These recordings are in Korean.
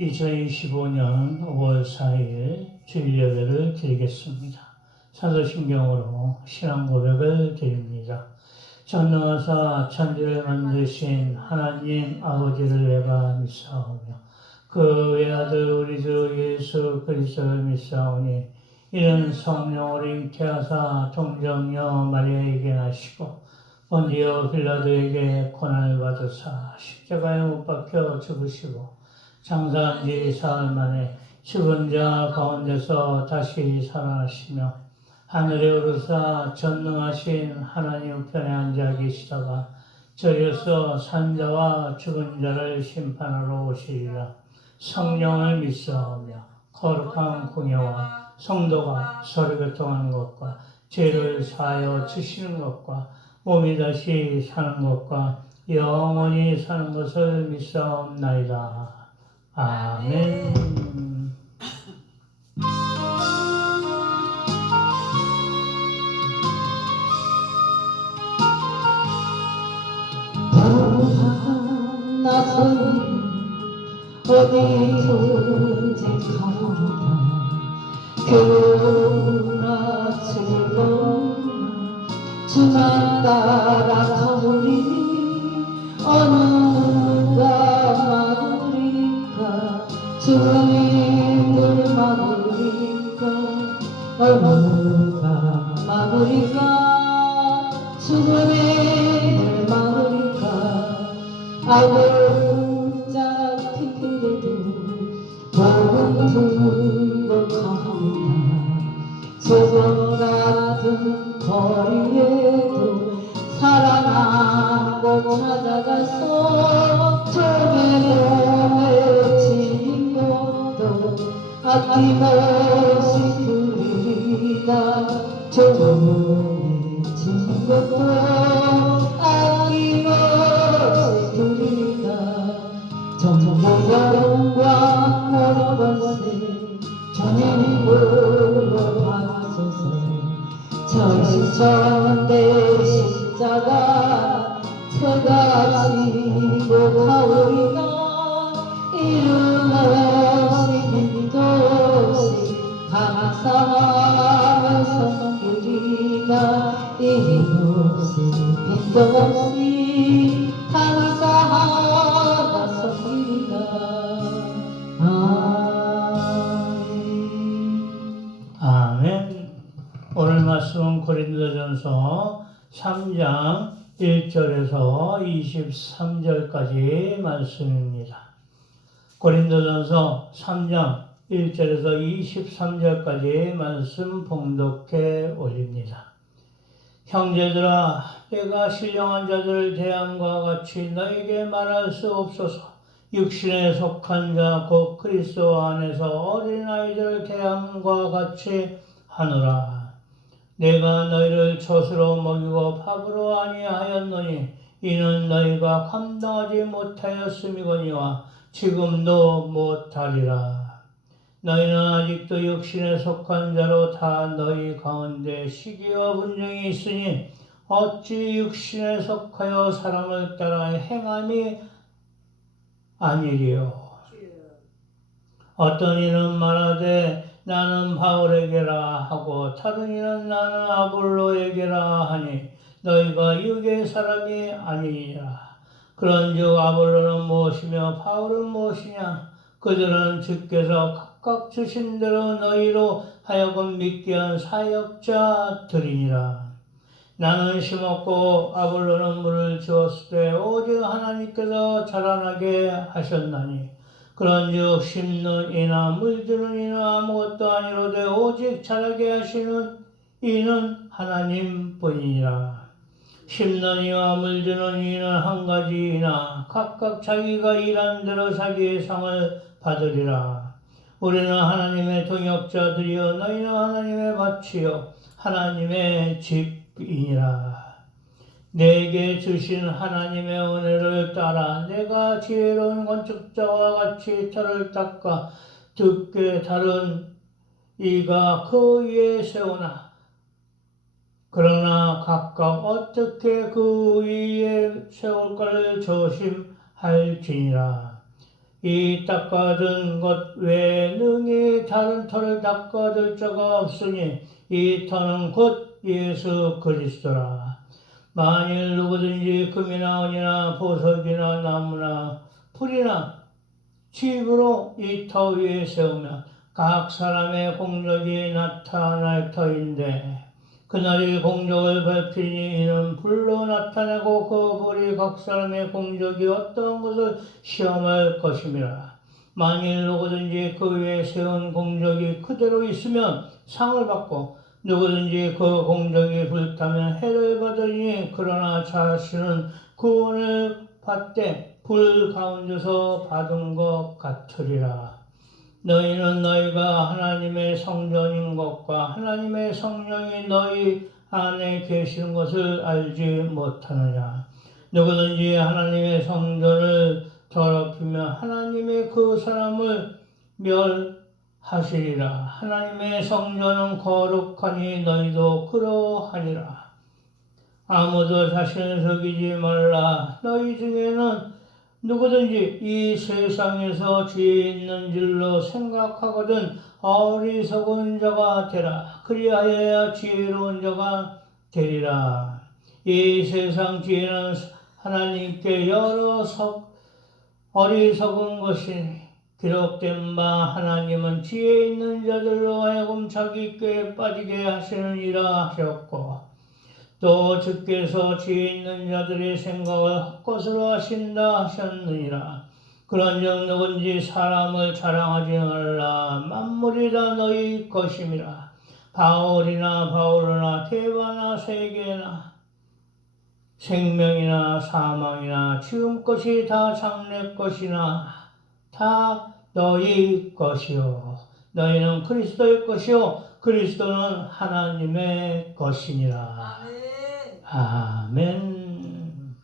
2025년 5월 4일 주일 예배를 드리겠습니다. 사도신경으로 신앙 고백을 드립니다. 전능하사 천지를 만드신 하나님 아버지를 내가 믿사오며 그 외아들 우리 주 예수 그리스도를 믿사오니 이는 성령으로 잉태하사 동정녀 마리아에게 나시고 본디오 빌라도에게 고난을 받으사 십자가에 못 박혀 죽으시고 장사한 지 사흘 만에 죽은 자 가운데서 다시 살아나시며 하늘에 오르사 전능하신 하나님 우편에 앉아 계시다가 저리서 산자와 죽은 자를 심판하러 오시리라. 성령을 믿사오며 거룩한 공예와 성도가 서로 교통하는 것과 죄를 사하여 주시는 것과 몸이 다시 사는 것과 영원히 사는 것을 믿사옵나이다. 아멘. 나서는 어디든지 가오리다. 그러나 즐거운 주만 따라 가오리니 어느가 막으리까 주님을 막으리까 어느가 막으리까 주님을 막으리까 아버자 핑계도 복음 등록합니다. 소금 같은 거리에도 사랑하고 찾아가서 적의 몸에 진 것도 아낌없이 드리리다. 적의 몸에 진 것도 아낌없이 드리리다. 정성의 영광 모든 것을 주님으로 받으소서. 천시천 십자가 제가 지고 가오리나 이름 없이 빈도 없이 감사하며 섬기리나 이름 없이 빈도 없이 감사하며 섬기리나. 아멘. 오늘 말씀은 고린도전서 3장 1절에서 23절까지 말씀입니다. 고린도전서 3장 1절에서 23절까지 말씀 봉독해 올립니다. 형제들아, 내가 신령한 자들을 대함과 같이 너에게 말할 수 없소서. 육신에 속한 자 곧 그리스도 안에서 어린아이들을 대함과 같이 하노라. 내가 너희를 젖으로 먹이고 밥으로 아니하였노니 이는 너희가 감당하지 못하였음이거니와 지금도 못하리라. 너희는 아직도 육신에 속한 자로 다 너희 가운데 시기와 분쟁이 있으니 어찌 육신에 속하여 사람을 따라 행함이 아니리요. 어떤 이는 말하되 나는 바울에게라 하고 다른 이는 나는 아볼로에게라 하니 너희가 육의 사람이 아니니라. 그런즉 아볼로는 무엇이며 바울은 무엇이냐? 그들은 주께서 각각 주신 대로 너희로 하여금 믿게 한 사역자들이니라. 나는 심었고 아볼로는 물을 주었을 때 오직 하나님께서 자라나게 하셨나니 그런즉 심는 이나 물주는 이는 아무것도 아니로되 오직 자라게 하시는 이는 하나님뿐이니라. 심는 이와 물주는 이는 한 가지이나 각각 자기가 일한 대로 자기의 상을 받으리라. 우리는 하나님의 동역자들이요 너희는 하나님의 밭이요 하나님의 집이니라. 내게 주신 하나님의 은혜를 따라 내가 지혜로운 건축자와 같이 터를 닦아 두께 다른 이가 그 위에 세우나 그러나 각각 어떻게 그 위에 세울까를 조심할지니라. 이 닦아둔 것 외에 능히 다른 터를 닦아둘 자가 없으니 이 터는 곧 예수 그리스도라. 만일 누구든지 금이나 은이나 보석이나 나무나 풀이나 집으로 이 터 위에 세우면 각 사람의 공적이 나타날 터인데 그날이 공적을 밝히니 이는 불로 나타내고 그 불이 각 사람의 공적이 어떤 것을 시험할 것임이라. 만일 누구든지 그 위에 세운 공적이 그대로 있으면 상을 받고 누구든지 그 공적이 불타면 해를 받으니 그러나 자신은 구원을 받되 불 가운데서 받은 것 같으리라. 너희는 너희가 하나님의 성전인 것과 하나님의 성령이 너희 안에 계시는 것을 알지 못하느냐. 누구든지 하나님의 성전을 더럽히면 하나님의 그 사람을 멸하시리라. 하나님의 성전은 거룩하니 너희도 그러하니라. 아무도 자신을 속이지 말라. 너희 중에는 누구든지 이 세상에서 지혜 있는 줄로 생각하거든 어리석은 자가 되라. 그리하여야 지혜로운 자가 되리라. 이 세상 지혜는 하나님께 여러 어리석은 것이 기록된 바 하나님은 지혜 있는 자들로 하여금 자기 꾀에 빠지게 하시느니라 하셨고 또 주께서 지혜 있는 자들의 생각을 헛것으로 하신다 하셨느니라. 그런즉 누군지 사람을 자랑하지 말라. 만물이 다 너희 것임이라. 바울이나 대바나 세계나 생명이나 사망이나 지금 것이 다 장래 것이나 다 너희 것이요 너희는 그리스도의 것이요 그리스도는 하나님의 것이니라. 아멘.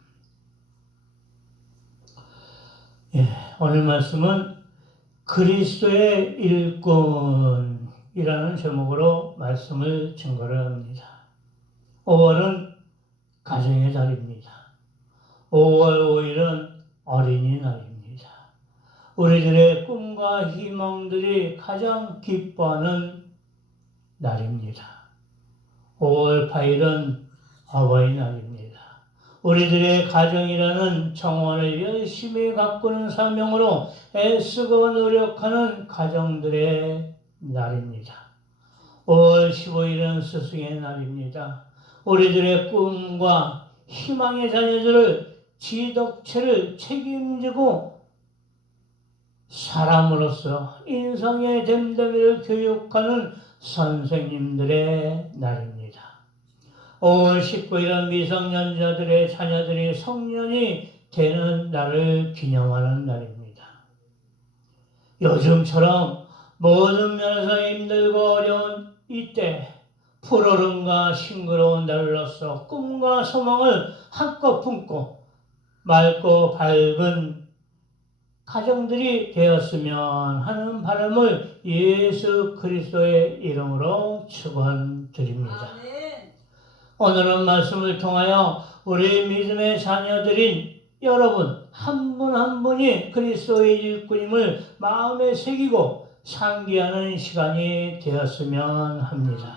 예, 오늘 말씀은 그리스도의 일꾼이라는 제목으로 말씀을 증거를 합니다. 5월은 가정의 달입니다. 5월 5일은 어린이날입니다. 우리들의 꿈과 희망들이 가장 기뻐하는 날입니다. 5월 8일은 어버이날입니다. 우리들의 가정이라는 정원을 열심히 가꾸는 사명으로 애쓰고 노력하는 가정들의 날입니다. 5월 15일은 스승의 날입니다. 우리들의 꿈과 희망의 자녀들을 지덕체를 책임지고 사람으로서 인성의 됨됨이를 교육하는 선생님들의 날입니다. 5월 19일은 미성년자들의 자녀들이 성년이 되는 날을 기념하는 날입니다. 요즘처럼 모든 면에서 힘들고 어려운 이때 푸르름과 싱그러운 날로서 꿈과 소망을 한껏 품고 맑고 밝은 가정들이 되었으면 하는 바람을 예수 그리스도의 이름으로 축원드립니다. 오늘은 말씀을 통하여 우리 믿음의 자녀들인 여러분 한 분 한 분이 그리스도의 일꾼임을 마음에 새기고 상기하는 시간이 되었으면 합니다.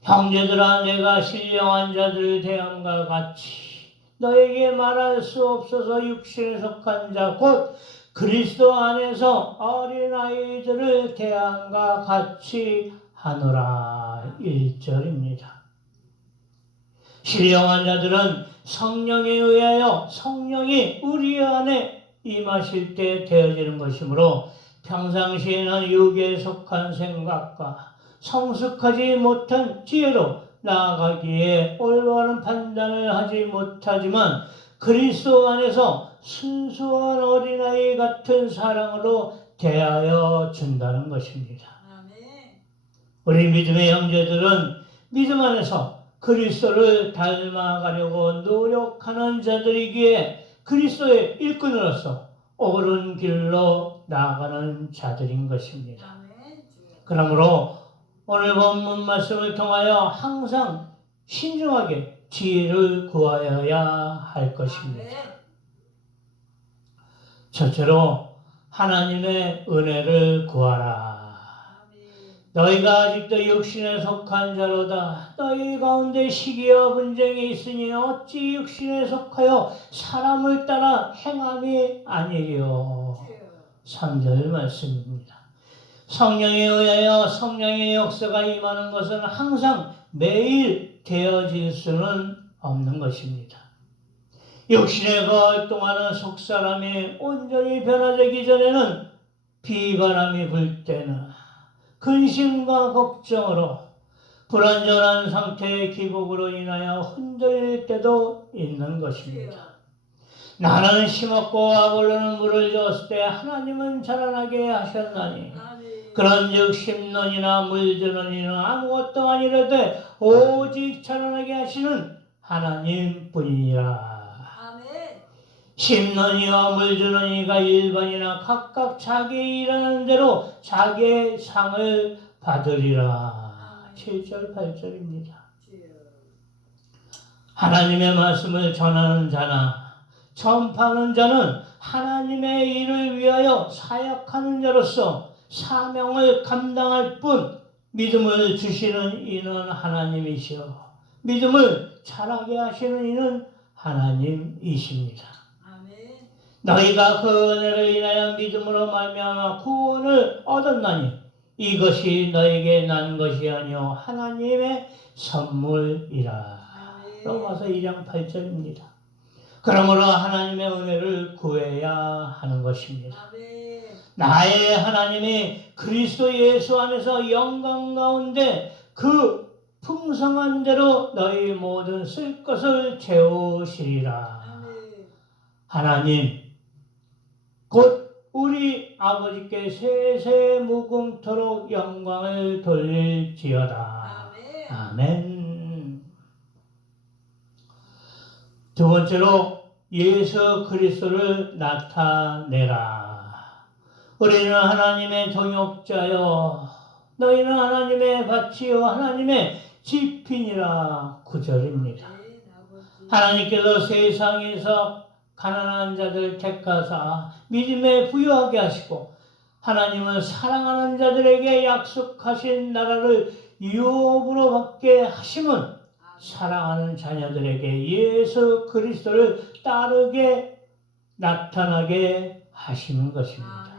형제들아 내가 신령한 자들을 대함과 같이 너에게 말할 수 없어서 육신에 속한 자 곧 그리스도 안에서 어린아이들을 대함과 같이 하노라. 1절입니다. 신령한 자들은 성령에 의하여 성령이 우리 안에 임하실 때 되어지는 것이므로 평상시에는 육에 속한 생각과 성숙하지 못한 지혜로 나아가기에 올바른 판단을 하지 못하지만 그리스도 안에서 순수한 어린아이 같은 사랑으로 대하여 준다는 것입니다. 우리 믿음의 형제들은 믿음 안에서 그리스도를 닮아가려고 노력하는 자들이기에 그리스도의 일꾼으로서 옳은 길로 나아가는 자들인 것입니다. 그러므로 오늘 본문 말씀을 통하여 항상 신중하게 지혜를 구하여야 할 것입니다. 첫째로 하나님의 은혜를 구하라. 너희가 아직도 육신에 속한 자로다. 너희 가운데 시기와 분쟁이 있으니 어찌 육신에 속하여 사람을 따라 행함이 아니리요. 3절 말씀입니다. 성령에 의하여 성령의 역사가 임하는 것은 항상 매일 되어질 수는 없는 것입니다. 육신에 거할 동안은 속사람이 온전히 변화되기 전에는 비바람이 불 때는 근심과 걱정으로 불완전한 상태의 기복으로 인하여 흔들릴 때도 있는 것입니다. 나는 심었고 아볼로는 물을 주었을 때 하나님은 자라나게 하셨나니 그런즉 심는이나 물 주는 이는 아무것도 아니라되 오직 자라나게 하시는 하나님뿐이니라. 심는 이와 물 주는 이가 일반이나 각각 자기 일하는 대로 자기의 상을 받으리라. 7절 8절입니다. 하나님의 말씀을 전하는 자나 전파하는 자는 하나님의 일을 위하여 사역하는 자로서 사명을 감당할 뿐 믿음을 주시는 이는 하나님이시요 믿음을 자라게 하시는 이는 하나님이십니다. 너희가 그 은혜를 인하여 믿음으로 말미암아 구원을 얻었나니 이것이 너에게 난 것이 아니요 하나님의 선물이라. 로마서 2장 8절입니다. 그러므로 하나님의 은혜를 구해야 하는 것입니다. 나의 하나님이 그리스도 예수 안에서 영광 가운데 그 풍성한 대로 너희 모든 쓸 것을 채우시리라. 하나님 곧 우리 아버지께 세세 무궁토록 영광을 돌릴지어다. 아멘. 두 번째로 예수 그리스도를 나타내라. 우리는 하나님의 동역자여 너희는 하나님의 밭이요 하나님의 집이니라. 9절입니다. 하나님께서 세상에서 가난한 자들 택하사 믿음에 부유하게 하시고 하나님은 사랑하는 자들에게 약속하신 나라를 유업으로 받게 하심은 사랑하는 자녀들에게 예수 그리스도를 따르게 나타나게 하시는 것입니다.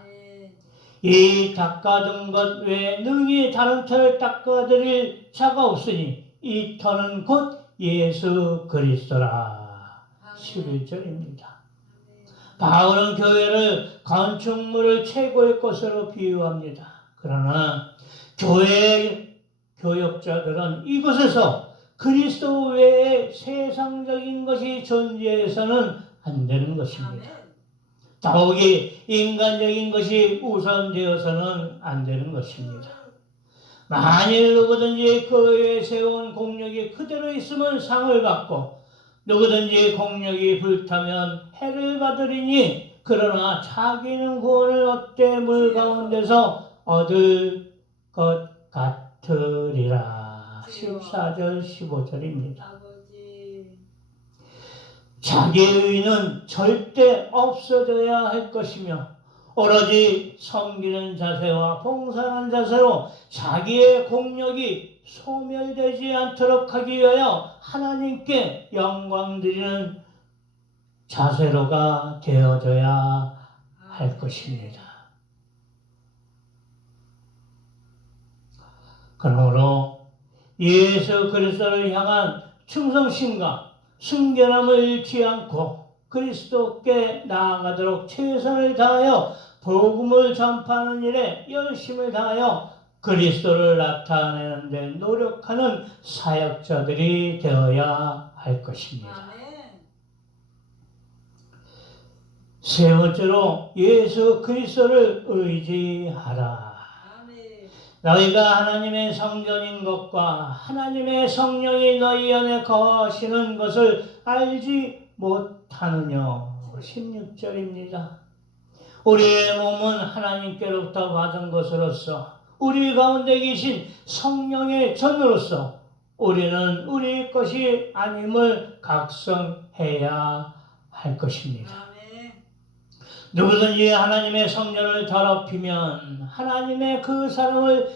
이 닦아둔 것 외에 능히 다른 터를 닦아드릴 자가 없으니 이 터는 곧 예수 그리스도라. 11절입니다. 바울은 교회를 건축물을 최고의 것으로 비유합니다. 그러나 교회 교역자들은 이곳에서 그리스도 외에 세상적인 것이 존재해서는 안 되는 것입니다. 더욱이 인간적인 것이 우선되어서는 안 되는 것입니다. 만일 누구든지 그 외에 세운 공력이 그대로 있으면 상을 받고 누구든지 공력이 불타면 해를 받으리니 그러나 자기는 구원을 얻되 물 가운데서 얻을 것 같으리라. 14절 15절입니다. 자기의 의는 절대 없어져야 할 것이며 오로지 섬기는 자세와 봉사하는 자세로 자기의 공력이 소멸되지 않도록 하기 위하여 하나님께 영광 드리는 자세로가 되어져야 할 것입니다. 그러므로 예수 그리스도를 향한 충성심과 순결함을 잃지 않고 그리스도께 나아가도록 최선을 다하여 복음을 전파하는 일에 열심을 다하여 그리스도를 나타내는 데 노력하는 사역자들이 되어야 할 것입니다. 세 번째로 예수 그리스도를 의지하라. 너희가 하나님의 성전인 것과 하나님의 성령이 너희 안에 거하시는 것을 알지 못하느냐. 16절입니다. 우리의 몸은 하나님께로부터 받은 것으로서 우리 가운데 계신 성령의 전으로서 우리는 우리 것이 아님을 각성해야 할 것입니다. 누구든지 하나님의 성전을 더럽히면 하나님의 그 사람을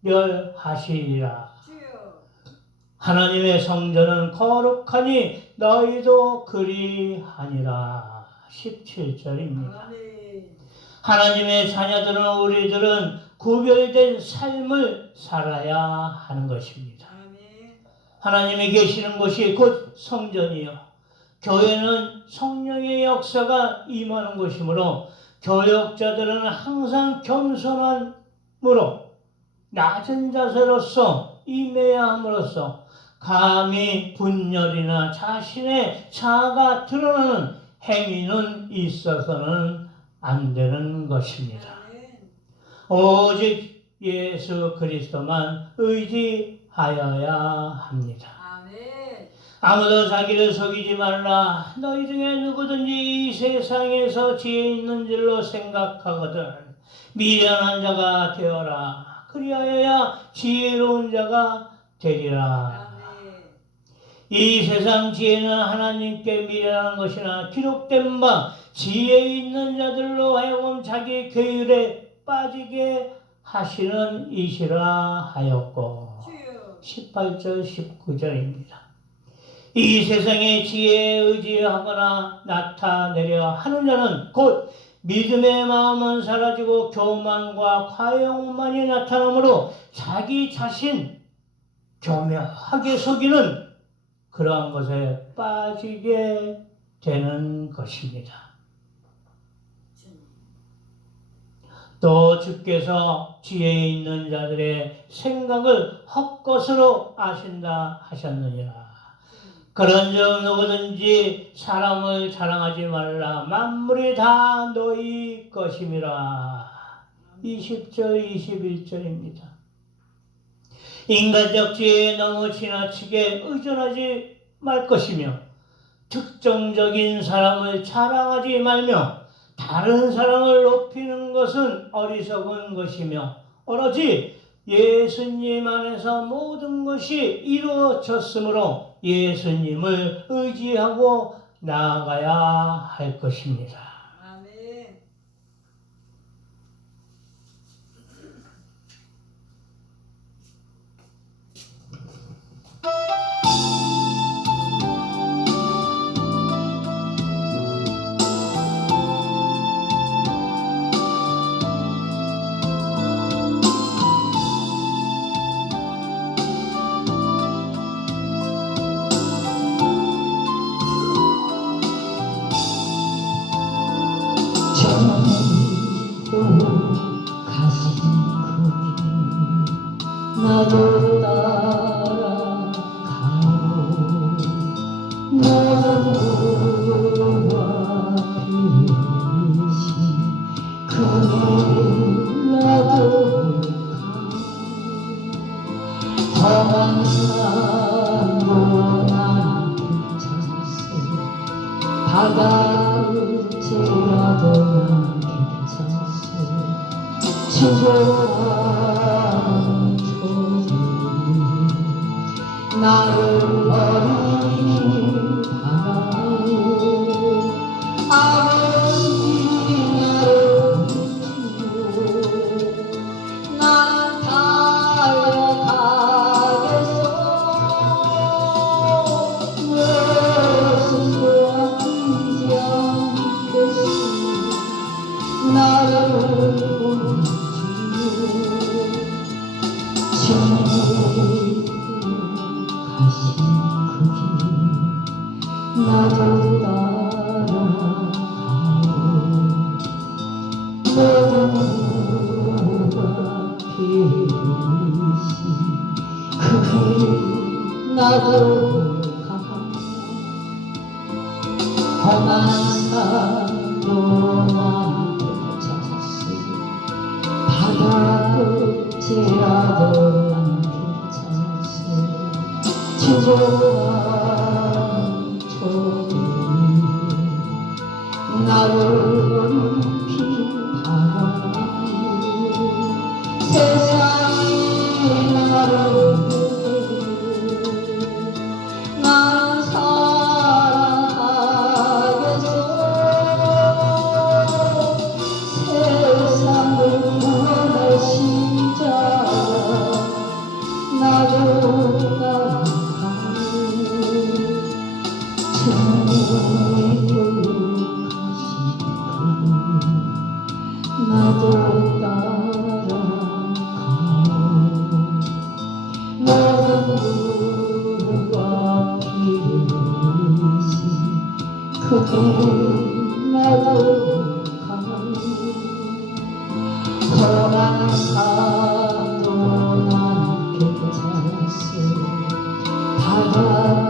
멸하시리라. 하나님의 성전은 거룩하니 너희도 그리하니라. 17절입니다. 하나님의 자녀들은 우리들은 구별된 삶을 살아야 하는 것입니다. 하나님이 계시는 곳이 곧 성전이요. 교회는 성령의 역사가 임하는 곳이므로 교역자들은 항상 겸손함으로 낮은 자세로서 임해야 함으로써 감히 분열이나 자신의 자아가 드러나는 행위는 있어서는 안 되는 것입니다. 오직 예수 그리스도만 의지하여야 합니다. 아무도 자기를 속이지 말라. 너희 중에 누구든지 이 세상에서 지혜 있는 줄로 생각하거든 미련한 자가 되어라. 그리하여야 지혜로운 자가 되리라. 이 세상 지혜는 하나님께 미련한 것이나 기록된 바 지혜 있는 자들로 하여금 자기 계율에 빠지게 하시는 이시라 하였고 18절 19절입니다. 이 세상의 지혜에 의지하거나 나타내려 하는 자는 곧 믿음의 마음은 사라지고 교만과 과욕만이 나타나므로 자기 자신 교묘하게 속이는 그러한 것에 빠지게 되는 것입니다. 또 주께서 지혜 있는 자들의 생각을 헛것으로 아신다 하셨느니라. 그런즉 누구든지 사람을 자랑하지 말라. 만물이 다 너희 것임이라. 20절 21절입니다. 인간적 지혜에 너무 지나치게 의존하지 말 것이며 특정적인 사람을 자랑하지 말며 다른 사람을 높이는 것은 어리석은 것이며 오로지 예수님 안에서 모든 것이 이루어졌으므로 예수님을 의지하고 나아가야 할 것입니다. 아멘. 가신 그길 나도 따라가오. 너와 빛이 그길 나도 가오. 험한 산도 난 괜찮소. 바다일지라도 난 괜찮소. 지저분한 초들이 나를 버리길 바라오. 아버지 나를 지키고 난 달려가겠소. 무엇도 아끼지 않겠소. 나를 주님 가신 그 길 나도 따라가오. 모두가 빛이 그 길 나도 가오. 험한 산도 난 괜찮소. 바다 끝이라도 난 괜찮소. 지저분한 초들이 나를 높이 바라오. 세상이 나를 난 사랑하겠소. 나도 따라가요. 모든 무릎과 길을 그대 나도 가요. 고난 사도 난 괜찮소. 바다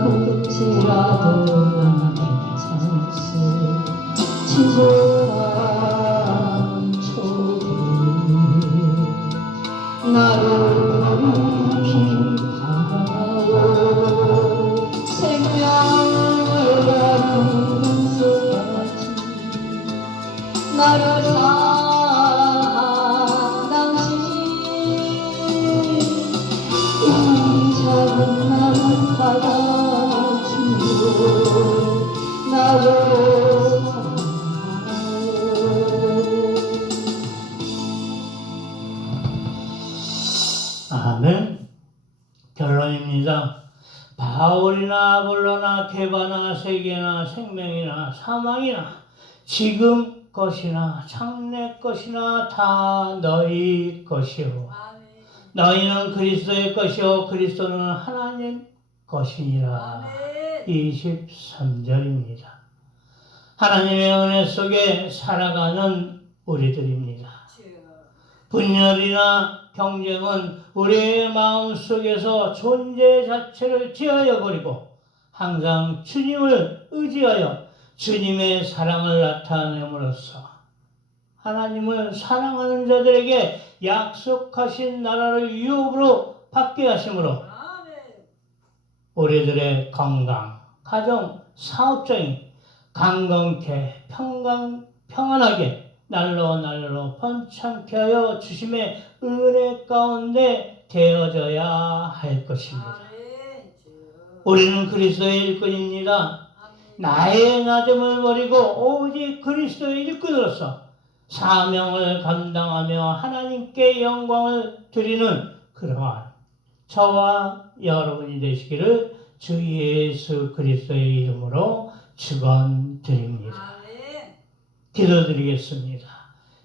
끝이라도 난 괜찮소. 지독한 초들이 나를 비하오. 생명을 가는 수까지 나를 사랑한 당신 이 작은 나를 받아주고 나를 아멘. 결론입니다. 바울이나 아볼로나 게바나 세계나 생명이나 사망이나 지금 것이나 장래 것이나 다 너희 것이요. 너희는 그리스도의 것이요 그리스도는 하나님 것이니라. 23절입니다. 하나님의 은혜 속에 살아가는 우리들입니다. 분열이나 경쟁은 우리의 마음 속에서 존재 자체를 제하여 버리고 항상 주님을 의지하여 주님의 사랑을 나타냄으로써 하나님을 사랑하는 자들에게 약속하신 나라를 유업으로 받게 하심으로 우리들의 건강, 가정, 사업적인 강건케 평안하게 날로 번창케 하여 주심의 은혜 가운데 되어져야 할 것입니다. 우리는 그리스도의 일꾼입니다. 나의 낮음을 버리고 오직 그리스도의 일꾼으로서 사명을 감당하며 하나님께 영광을 드리는 그러한 저와 여러분이 되시기를 주 예수 그리스도의 이름으로 축원드립니다. 기도드리겠습니다.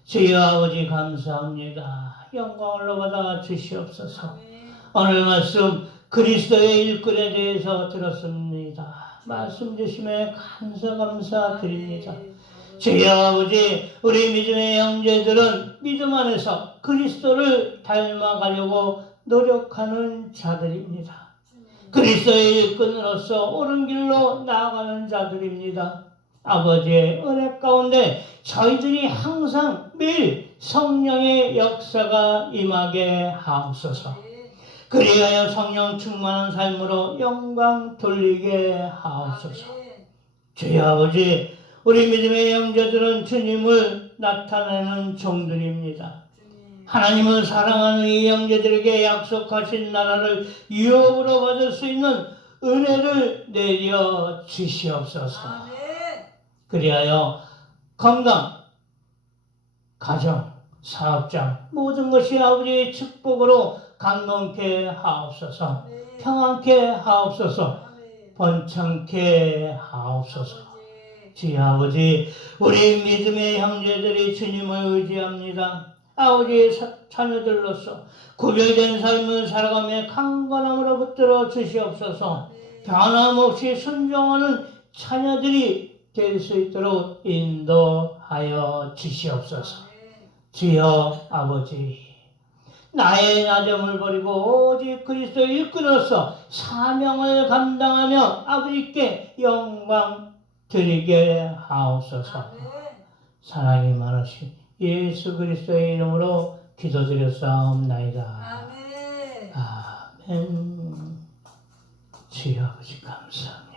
주여 아버지 감사합니다. 영광을 받아 주시옵소서. 오늘 말씀 그리스도의 일꾼에 대해서 들었습니다. 말씀 주심에 감사드립니다. 주여 아버지 우리 믿음의 형제들은 믿음 안에서 그리스도를 닮아가려고 노력하는 자들입니다. 그리스도의 일꾼으로서 옳은 길로 나아가는 자들입니다. 아버지의 은혜 가운데 저희들이 항상 매일 성령의 역사가 임하게 하옵소서. 그리하여 성령 충만한 삶으로 영광 돌리게 하옵소서. 주여 아버지 우리 믿음의 형제들은 주님을 나타내는 종들입니다. 하나님을 사랑하는 이 형제들에게 약속하신 나라를 유업으로 받을 수 있는 은혜를 내려 주시옵소서. 그리하여 건강, 가정, 사업장 모든 것이 아버지의 축복으로 강건케 하옵소서. 평안케 하옵소서. 번창케 하옵소서. 주여 아버지 우리 믿음의 형제들이 주님을 의지합니다. 아버지의 자녀들로서 구별된 삶을 살아가며 강건함으로 붙들어 주시옵소서. 변함없이 순종하는 자녀들이 될 수 있도록 인도하여 주시옵소서. 주여 아버지 나의 낮음을 버리고 오직 그리스도의 일꾼으로서 사명을 감당하며 아버지께 영광 드리게 하옵소서. 사랑이 많으신 예수 그리스도의 이름으로 기도드렸사옵나이다. 아멘. 주여 아버지 감사합니다.